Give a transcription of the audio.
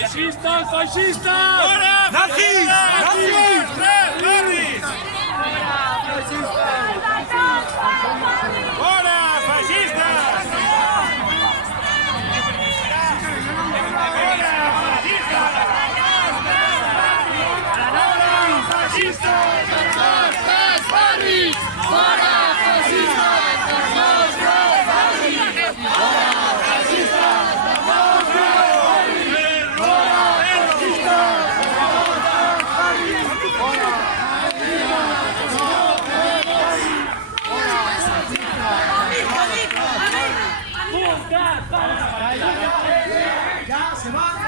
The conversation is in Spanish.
¡Fascistas, fascistas! ¡Fuera! ¡Nazis! ¡Nazis! ¡Nazis! ¡Fuera, fascistas! Ya se va.